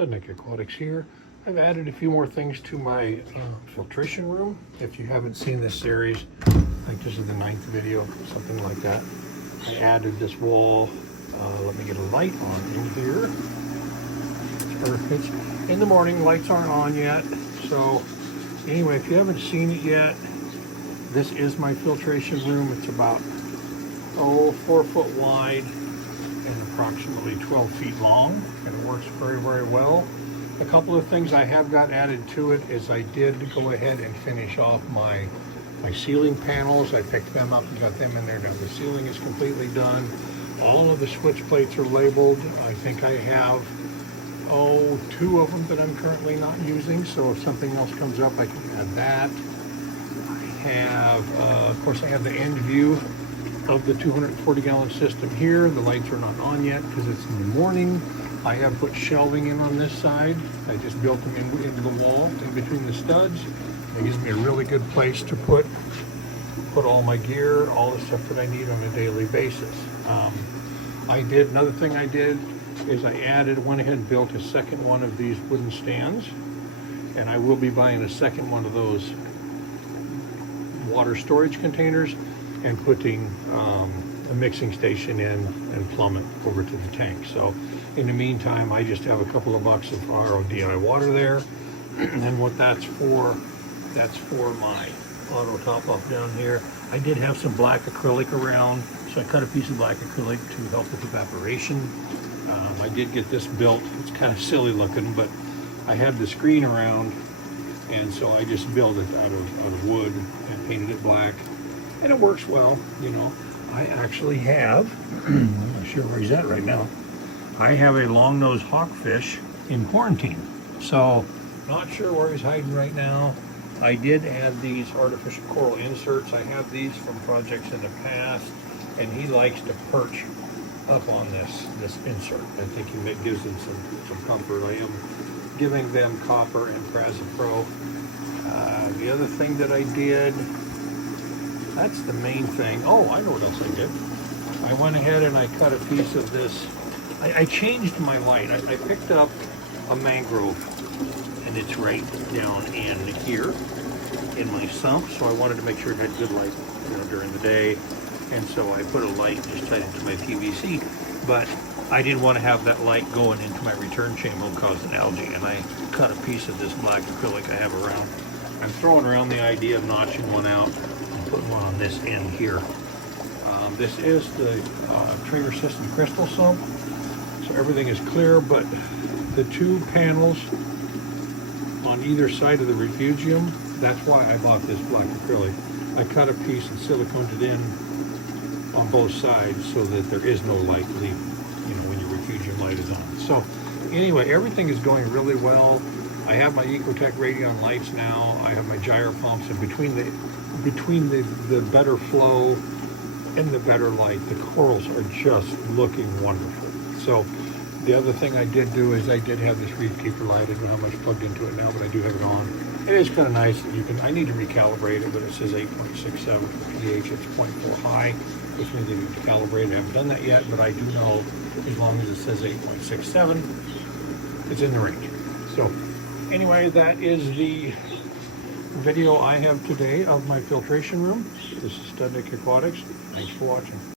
Studnick Aquatics here. I've added a few more things to my filtration room. If you haven't seen this series, I think this is the 9th video, something like that. I added this wall. Let me get a light on in here. It's in the morning, lights aren't on yet. So anyway, if you haven't seen it yet, this is my filtration room. It's about 4 foot wide and approximately 12 feet long, and it works very, very well. A couple of things I have got added to it is I did go ahead and finish off my ceiling panels. I picked them up and got them in there. Now the ceiling is completely done. All of the switch plates are labeled. I think I have 2 of them that I'm currently not using, so if something else comes up I can add that. I have of course I have the end view of the 240 gallon system here. The lights are not on yet because it's in the morning. I have put shelving in on this side. I just built them into the wall in between the studs. It gives me a really good place to put all my gear, all the stuff that I need on a daily basis. Another thing I did is I went ahead and built a second one of these wooden stands, and I will be buying a second one of those water storage containers and putting a mixing station in and plumb it over to the tank. So in the meantime, I just have a couple of bucks of RODI water there, and what that's for my auto top off down here. I did have some black acrylic around, so I cut a piece of black acrylic to help with evaporation. I did get this built. It's kind of silly looking, but I had the screen around, and so I just built it out of wood and painted it black, and it works well. You know, I actually have, I'm not sure where he's at right now. I have a long-nosed hawkfish in quarantine, so not sure where he's hiding right now. I did add these artificial coral inserts. I have these from projects in the past, and he likes to perch up on this insert. I think it gives them some comfort. I am giving them copper and Prazapro. The other thing that I did, that's the main thing. Oh, I know what else I did. I went ahead and I cut a piece of this. I changed my light. I picked up a mangrove, and it's right down in here in my sump, so I wanted to make sure it had good light, during the day. And so I put a light just tied into my PVC, but I didn't want to have that light going into my return chamber and cause an algae, and I cut a piece of this black acrylic I have around. I'm throwing around the idea of notching one out and putting one on this end here. This is the Trader System crystal sump, so everything is clear, but the 2 panels on either side of the refugium, that's why I bought this black acrylic. I cut a piece and siliconed it in on both sides so that there is no light leaving, when your refugium light is on. So anyway, everything is going really well. I have my Ecotech Radion lights now. I have my gyro pumps, and between the better flow and the better light, the corals are just looking wonderful. So the other thing I did do is I did have this Reef keeper light. I don't know how much plugged into it now, but I do have it on. It is kind of nice that I need to recalibrate it, but it says 8.67 for pH. It's 0.4 high, which means I need to calibrate. I haven't done that yet, but I do know as long as it says 8.67, it's in the range. So anyway, that is the video I have today of my filtration room. This is Studnick Aquatics. Thanks for watching.